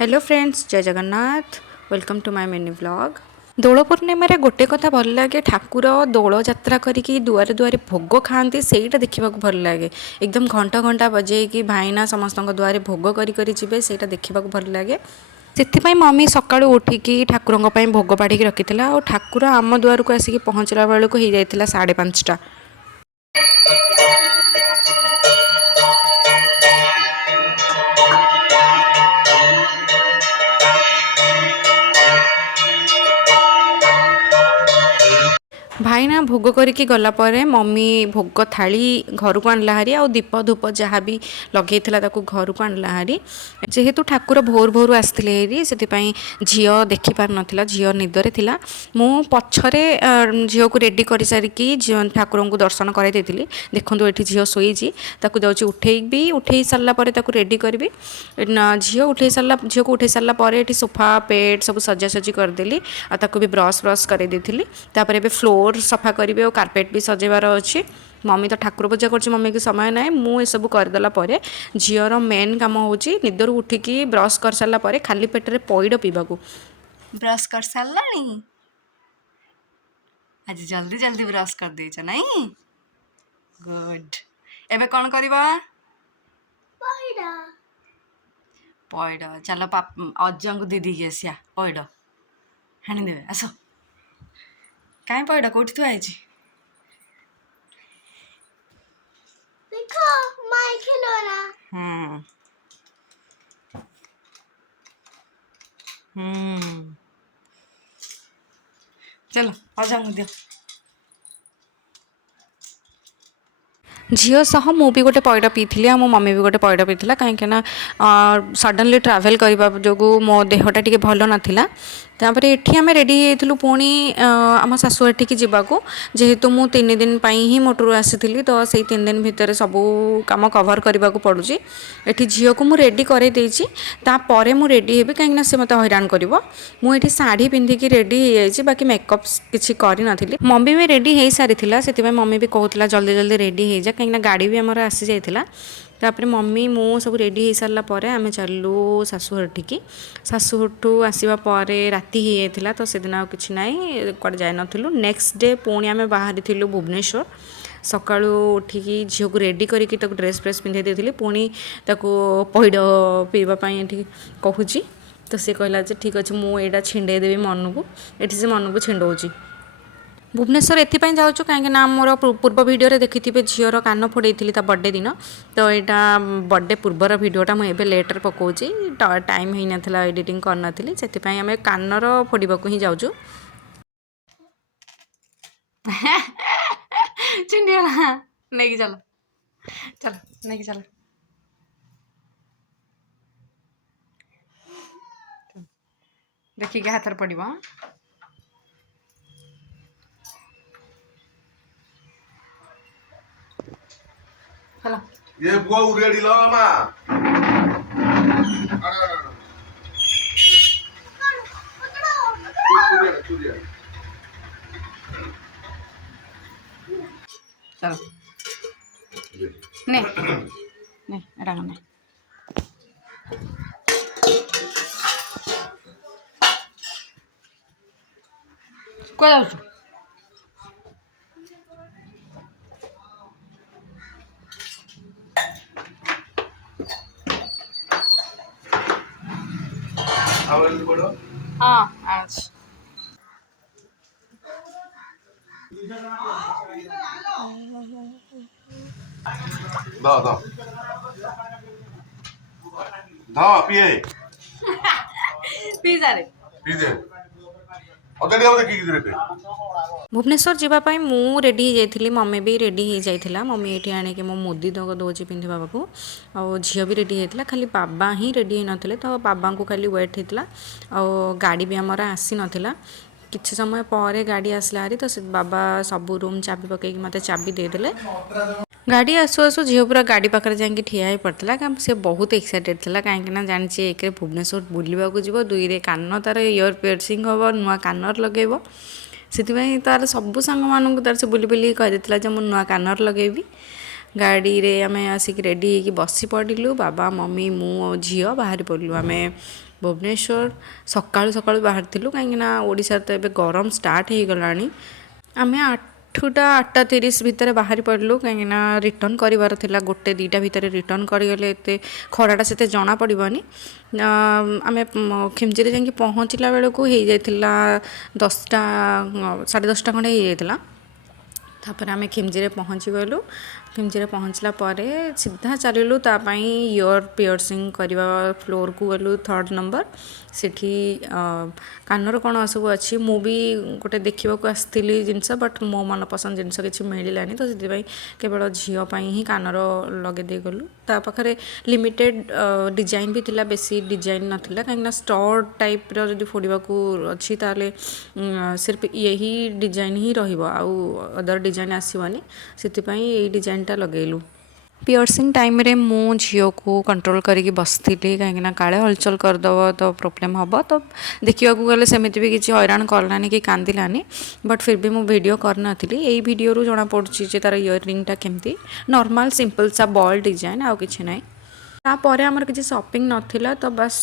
Hello friends, जय Jagannath. Welcome to my mini vlog. Dol Purnima गोटे कथा भल लगे, ठाकुर दोल यात्रा करिकी दुआरे दुआरे भोग खाती से देखा भल लगे। एकदम घंटा घंटा बजे कि भाईना समस्त दुआरे भोग करी जी से देखा भल लगे। से मम्मी सका उठिकी ठाकुर भोग बाढ़ी रखी और ठाकुर आम दुआर को आसिक पहुँचला बेलू हो जाता 5:30। भाईना भोग करके गलापर मम्मी भोग थाली घर को आणला हारी आ दीप धूप जहाँ भी लगे घर को आणला हारी। जेहेतु ठाकुर भोर भोर आसते हेरी से झी देखी पार ना, झी निदरे थिला। मु पछरे झील को रेडी कर सारिकी ठाकुर को दर्शन कराई देती। देखो ये झील शोची जाऊँगी उठेबी, उठे सारापर रेडी करी। झील उठे सारा झील को उठे सारापर ये सोफा पेट सब सजासजी करदेली आ भी ब्रश ब्रश कर फ्लोर सफा करेंगे और कार्पेट भी सजेबार अच्छी। मम्मी तो ठाकुर पूजा कर मम्मी की समय ना मु सब करदेला झीर मेन कम हूँ निदर उठिकी ब्रश कर सारापर खाली पेटर पैड पीवा। ब्रश कर सारा आज जल्दी जल्दी ब्रश कर देच नहीं? गुड। एबे कौन करबा? पैड चलो अज्जा को दीदी की आसिया पैड हाणी देवे आस। कहीं पैड कौटी थुआ है? चलो अज्जा को दियो। झील सह मु भी गोटे पैड पीती आ मो मम्मी भी गोटे पैड पीला कहीं सडनली ट्रावेल करने जो मो देहटा टी भल नाला। तापर एठी आम रेडी होइथिलु पुणी आम शाशुआर ठीक जावाक, जेहेतु मु 3 दिन ही मोटरू आसी तो से 3 दिन भितर सबू कम कभर करने को पड़ुची। एठी झील को मु रेडी करे देइची, तापर मु रेडी हेबी कहीं से मत हैरान कर। मुझे साड़ी पिंधिकी रेडी हो जाइए, बाकी मेकअप किसी कर नी। मम्मी भी रेडी हो सारी से मम्मी भी कहला जल्दी जल्दी रेडी हो जा कहीं गाड़ी भी आमर आसी जाइए। तापर मम्मी मु सब रेडी हो सारापर आम चलू शाशुघर ठीक। शाशुघर ठू आसवा राति हो जाता तो से दिन आ कि ना कड़े जाए नु। नेक्स्ट डे पुणी आम बाहरी भुवनेश्वर सकाळू उठिकी झील को रेडी करके ड्रेस फ्रेस पिंधे देती। पुणी पैड पीवाई कहूँ तो सी कहला ठीक अच्छे मुझे छिंडेदेवी मन को, ये से मन को छिंडौची। भुवनेश्वर एपाई जाऊँ कहीं मोर पूर्व भिडियो देखिथे झीर कान फोड़े बर्थडे दिन, तो यहाँ बर्थडे पूर्वर भिडियोटा मुझे लेटर पकाऊँगी। टाइम हो ना एडिटिंग करनी से आम कानर फोड़ा ही जाऊँ। चिंडिया नहीं चलो चलो नहीं चलो देखिए हाथ पड़ो। चलो ये बुआ रेडी लो मा चलो नहीं नहीं एटा नहीं क्या जाऊँ हाँ आज दा दा दा पिए पिज़्ज़ा रे पिजे अदे हम देखि कि रे भुवनेश्वर जावाई मु रेडी हो जाती, मम्मी भी रेडी हो जाता। मम्मी ये आणिक मो मुदी तक दौर पिंधा को आ झील भी रेडी होता, खाली बाबा ही रेडी हो ना तो बाबा को खाली वेट होता। आ गाड़ी भी आमर आसी नाला। किसी समय पर गाड़ी आसला हारी तो बाबा सब रूम चाबी पकईकि मत चाबी देदेले। गाड़ी आसु आसु झील पूरा गाड़ी पाखे जाकि ठिया हो पड़ता। सी बहुत एक्साइटेड था कहीं जानी एक भुवनेश्वर बुलवाक जीव, दुई कान तार इयर पियर्सिंग हम नुआ कानर लगेब से तार सबू सांग मानू तार से बुली बुली कही मु नुआ कानर लगेबी। गाड़ी रे आम आसिक रेडी होगी बसी पड़ू, बाबा मम्मी मु झील बाहरी पड़ू। आम ଭୁବନେଶ୍ୱର ସକାଳୁ ସକାଳୁ ବାହାରିଥିଲୁ କାହିଁକିନା ଓଡ଼ିଶାରେ ତ ଏବେ ଗରମ ଷ୍ଟାର୍ଟ ହେଇଗଲାଣି। ଆମେ 8:30 ଭିତରେ ବାହାରି ପଡ଼ିଲୁ କାହିଁକିନା ରିଟର୍ନ କରିବାର ଥିଲା, 1-2ଟା ଭିତରେ ରିଟର୍ନ କରିଗଲେ ଏତେ ଖରାଟା ସେତେ ଜଣାପଡ଼ିବନି। ଆମେ ଖିମଜିରେ ଯାଇକି ପହଞ୍ଚିଲା ବେଳକୁ ହେଇଯାଇଥିଲା 10ଟା 10:30 ଖଣ୍ଡେ ହେଇଯାଇଥିଲା। ତାପରେ ଆମେ ଖିମଜିରେ ପହଞ୍ଚିଗଲୁ। ଖିମଜିରେ ପହଞ୍ଚିଲା ପରେ ସିଧା ଚାଲିଲୁ ତା ପାଇଁ ଇୟର୍ ପିୟର୍ସିଂ କରିବା ଫ୍ଲୋରକୁ ଗଲୁ 3rd ନମ୍ବର। ସେଠି କାନର କ'ଣ ସବୁ ଅଛି, ମୁଁ ବି ଗୋଟେ ଦେଖିବାକୁ ଆସିଥିଲି ଜିନିଷ, ବଟ୍ ମୋ ମନପସନ୍ଦ ଜିନିଷ କିଛି ମିଳିଲାନି, ତ ସେଥିପାଇଁ କେବଳ ଝିଅ ପାଇଁ ହିଁ କାନର ଲଗାଇ ଦେଇଗଲୁ। ତା ପାଖରେ ଲିମିଟେଡ଼ ଡିଜାଇନ୍ ବି ଥିଲା, ବେଶୀ ଡିଜାଇନ୍ ନଥିଲା କାହିଁକିନା ଷ୍ଟଡ୍ ଟାଇପ୍ର ଯଦି ଫୋଡ଼ିବାକୁ ଅଛି ତାହେଲେ ସିର୍ଫ ଇଏ ହିଁ ଡିଜାଇନ୍ ହିଁ ରହିବ, ଆଉ ଅଦର ଡିଜାଇନ୍ ଆସିବନି, ସେଥିପାଇଁ ଏଇ ଡିଜାଇନ୍ଟା ଲଗେଇଲୁ। ପିୟର୍ସିଂ ଟାଇମ୍ରେ ମୁଁ ଝିଅକୁ କଣ୍ଟ୍ରୋଲ୍ କରିକି ବସିଥିଲି କାହିଁକିନା କାଳେ ହଲଚଲ କରିଦେବ ତ ପ୍ରୋବ୍ଲେମ୍ ହେବ। ତ ଦେଖିବାକୁ ଗଲେ ସେମିତି ବି କିଛି ହଇରାଣ କଲାନି କି କାନ୍ଦିଲାନି, ବଟ୍ ଫିର୍ ବି ମୁଁ ଭିଡ଼ିଓ କରିନଥିଲି। ଏଇ ଭିଡ଼ିଓରୁ ଜଣାପଡ଼ୁଛି ଯେ ତା'ର ଇୟରିଂଟା କେମିତି ନର୍ମାଲ୍ ସିମ୍ପଲ୍ ସା ବଲ୍ ଡିଜାଇନ୍, ଆଉ କିଛି ନାହିଁ। ତାପରେ ଆମର କିଛି ସପିଂ ନଥିଲା, ତ ବାସ୍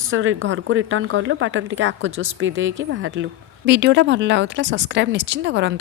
ଘରକୁ ରିଟର୍ନ କଲୁ। ବାଟରେ ଟିକେ ଆଖୁ ଜୁସ୍ ପିଇ ଦେଇକି ବାହାରିଲୁ। ଭିଡ଼ିଓଟା ଭଲ ଲାଗୁଥିଲା, ସବସ୍କ୍ରାଇବ୍ ନିଶ୍ଚିନ୍ତ କରନ୍ତୁ।